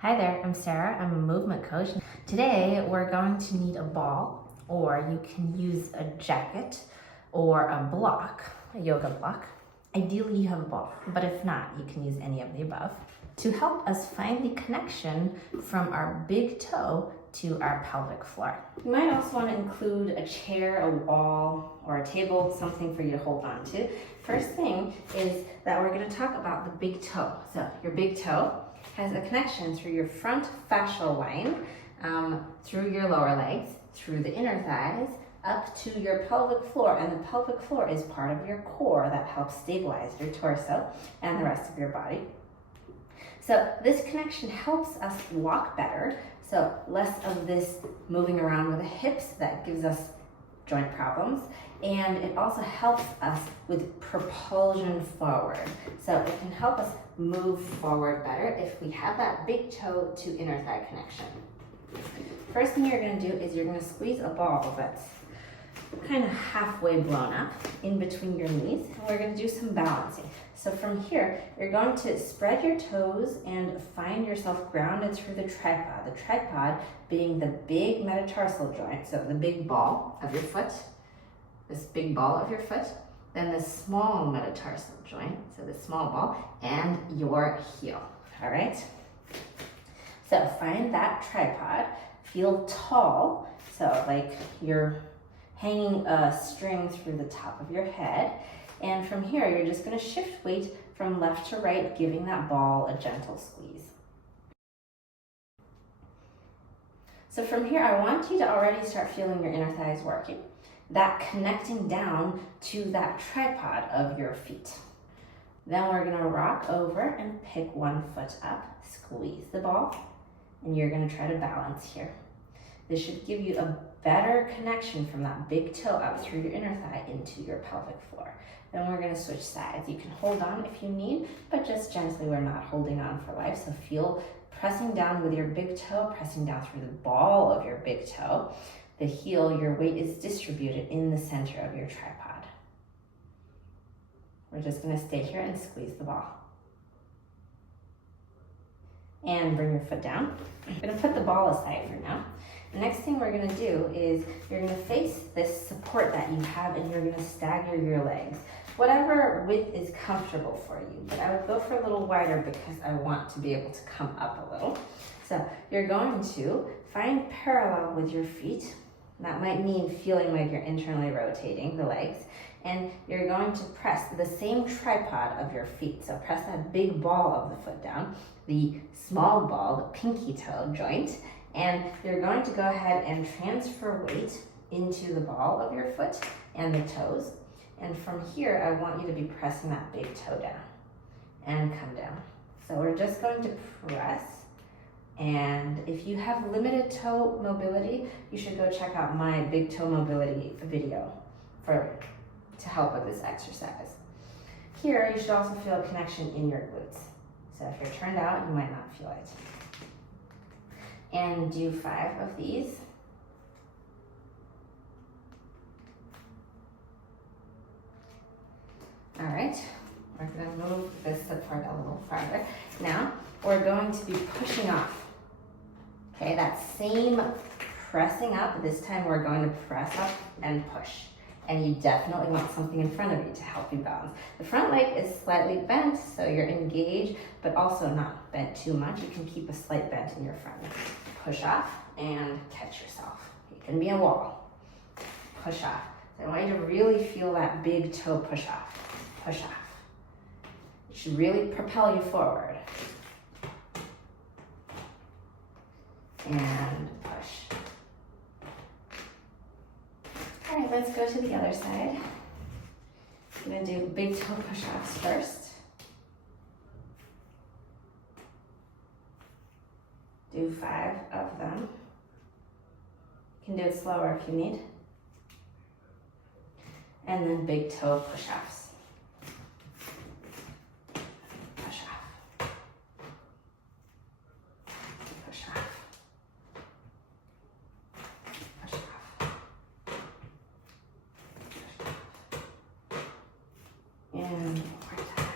Hi there, I'm Sarah. I'm a movement coach. Today we're going to need a ball, or you can use a jacket or a block, a yoga block. Ideally you have a ball, but if not, you can use any of the above to help us find the connection from our big toe to our pelvic floor. You might also want to include a chair, a wall, or a table, something for you to hold on to. First thing is that we're going to talk about the big toe. So your big toe has a connection through your front fascial line, through your lower legs, through the inner thighs, up to your pelvic floor. And the pelvic floor is part of your core that helps stabilize your torso and the rest of your body. So this connection helps us walk better, so less of this moving around with the hips that gives us joint problems, and it also helps us with propulsion forward. So it can help us move forward better if we have that big toe to inner thigh connection. First thing you're going to do is you're going to squeeze a ball that's kind of halfway blown up in between your knees, and we're going to do some balancing. So from here, you're going to spread your toes and find yourself grounded through the tripod being the big metatarsal joint, so the big ball of your foot, this big ball of your foot, then the small metatarsal joint, so the small ball, and your heel, all right? So find that tripod, feel tall, so like you're hanging a string through the top of your head, and from here, you're just gonna shift weight from left to right, giving that ball a gentle squeeze. So from here, I want you to already start feeling your inner thighs working, that connecting down to that tripod of your feet. Then we're gonna rock over and pick one foot up, squeeze the ball, and you're gonna try to balance here. This should give you a better connection from that big toe up through your inner thigh into your pelvic floor. Then we're gonna switch sides. You can hold on if you need, but just gently, we're not holding on for life. So feel pressing down with your big toe, pressing down through the ball of your big toe. The heel, your weight is distributed in the center of your tripod. We're just gonna stay here and squeeze the ball. And bring your foot down. I'm gonna put the ball aside for now. The next thing we're gonna do is you're gonna face this support that you have, and you're gonna stagger your legs. Whatever width is comfortable for you, but I would go for a little wider because I want to be able to come up a little. So you're going to find parallel with your feet. That might mean feeling like you're internally rotating the legs, and you're going to press the same tripod of your feet. So press that big ball of the foot down, the small ball, the pinky toe joint, and you're going to go ahead and transfer weight into the ball of your foot and the toes. And from here, I want you to be pressing that big toe down and come down. So we're just going to press. And if you have limited toe mobility, you should go check out my big toe mobility video to help with this exercise. Here, you should also feel a connection in your glutes. So if you're turned out, you might not feel it. And do 5 of these. All right, we're gonna move this support a little farther. Now, we're going to be pushing off. Okay, that same pressing up, this time we're going to press up and push. And you definitely want something in front of you to help you balance. The front leg is slightly bent, so you're engaged, but also not bent too much. You can keep a slight bend in your front leg. Push off and catch yourself. It can be a wall. Push off. So I want you to really feel that big toe push off. Push off. It should really propel you forward. And push. All right, let's go to the other side. I'm gonna do big toe push-offs first. Do 5 of them. You can do it slower if you need. And then big toe push-offs. And one more time.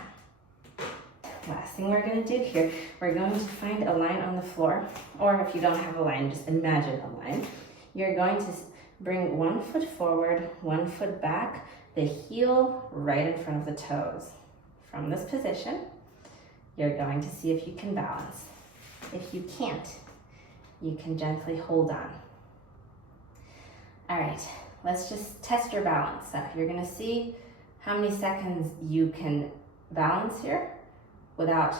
Last last thing we're gonna do here, we're going to find a line on the floor, or if you don't have a line, just imagine a line. You're going to bring 1 foot forward, 1 foot back, the heel right in front of the toes. From this position, you're going to see if you can balance. If you can't, you can gently hold on. All right, let's just test your balance. So you're gonna see how many seconds you can balance here without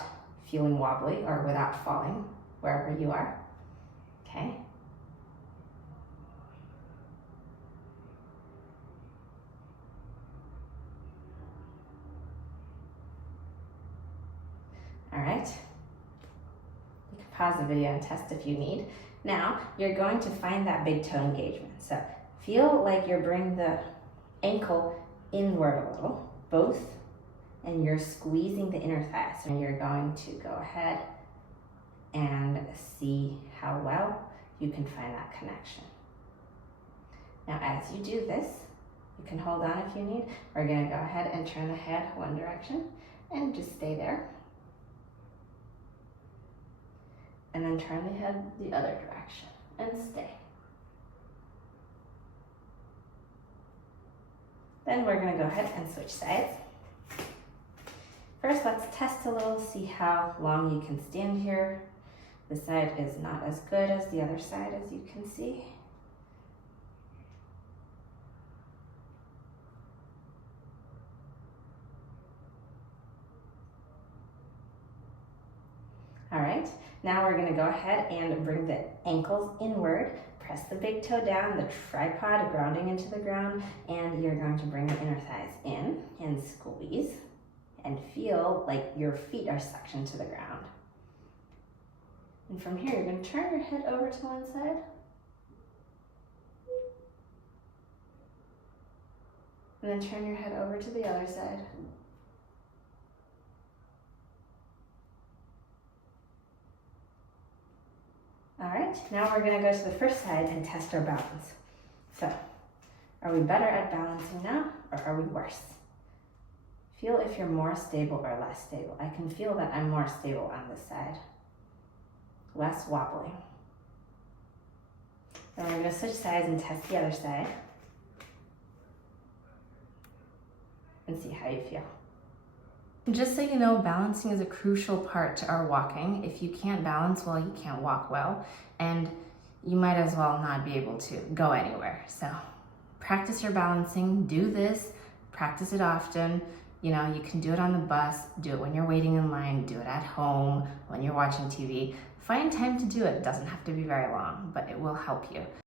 feeling wobbly or without falling wherever you are, okay? All right, you can pause the video and test if you need. Now, you're going to find that big toe engagement. So feel like you're bringing the ankle inward a little, both, and you're squeezing the inner thigh. So you're going to go ahead and see how well you can find that connection. Now, as you do this, you can hold on if you need. We're gonna go ahead and turn the head one direction and just stay there. And then turn the head the other direction and stay. Then we're gonna go ahead and switch sides. First, let's test a little, see how long you can stand here. This side is not as good as the other side, as you can see. All right, now we're gonna go ahead and bring the ankles inward, press the big toe down, the tripod grounding into the ground, and you're going to bring the inner thighs in and squeeze and feel like your feet are suctioned to the ground. And from here, you're gonna turn your head over to one side. And then turn your head over to the other side. All right, now we're gonna go to the first side and test our balance. So, are we better at balancing now, or are we worse? Feel if you're more stable or less stable. I can feel that I'm more stable on this side. Less wobbly. Then we're gonna switch sides and test the other side. And see how you feel. Just so you know, balancing is a crucial part to our walking. If you can't balance well, you can't walk well, and you might as well not be able to go anywhere. So practice your balancing, do this, practice it often. You know, you can do it on the bus, do it when you're waiting in line, do it at home, when you're watching TV. Find time to do it. It doesn't have to be very long, but it will help you.